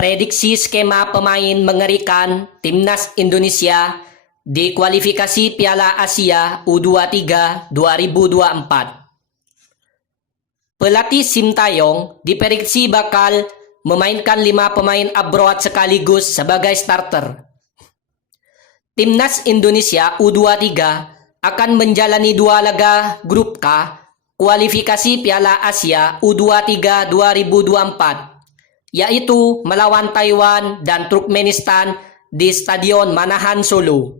Prediksi skema pemain mengerikan Timnas Indonesia di kualifikasi Piala Asia U23 2024. Pelatih Sintayong diprediksi bakal memainkan 5 pemain abroad sekaligus sebagai starter. Timnas Indonesia U23 akan menjalani 2 laga grup K kualifikasi Piala Asia U23 2024, yaitu melawan Taiwan dan Turkmenistan di Stadion Manahan Solo.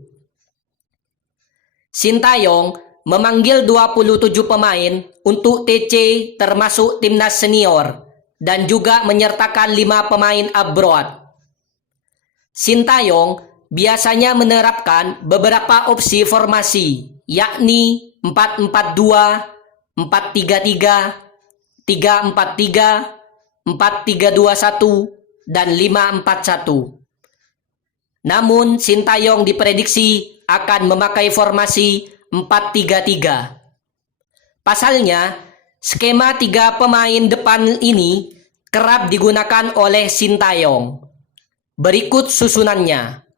Sintayong memanggil 27 pemain untuk TC termasuk timnas senior dan juga menyertakan 5 pemain abroad. Sintayong biasanya menerapkan beberapa opsi formasi, yakni 4-4-2, 4-3-3, 3-4-3, 4-3-2-1, dan 5-4-1. Namun Sintayong diprediksi akan memakai formasi 4-3-3. Pasalnya, skema 3 pemain depan ini kerap digunakan oleh Sintayong. Berikut susunannya.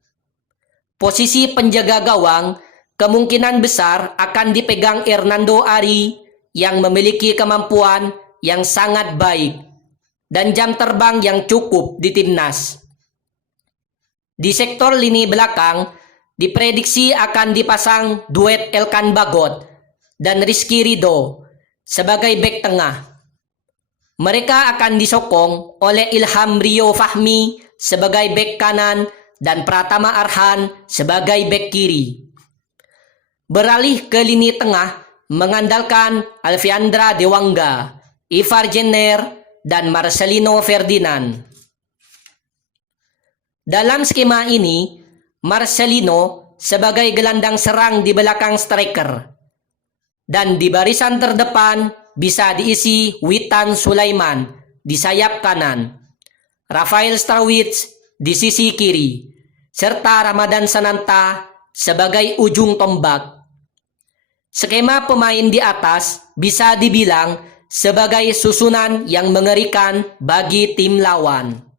Posisi penjaga gawang kemungkinan besar akan dipegang Hernando Ari yang memiliki kemampuan yang sangat baik dan jam terbang yang cukup di timnas. Di sektor lini belakang, diprediksi akan dipasang duet Elkan Bagot dan Rizky Ridho sebagai bek tengah. Mereka akan disokong oleh Ilham Rio Fahmi sebagai bek kanan dan Pratama Arhan sebagai bek kiri. Beralih ke lini tengah, mengandalkan Alfiandra Dewangga, Ivar Jenner, dan Marcelino Ferdinand. Dalam skema ini, Marcelino sebagai gelandang serang di belakang striker. Dan di barisan terdepan bisa diisi Witan Sulaiman di sayap kanan, Rafael Strauwitz di sisi kiri, serta Ramadan Sananta sebagai ujung tombak. Skema pemain di atas bisa dibilang sebagai susunan yang mengerikan bagi tim lawan.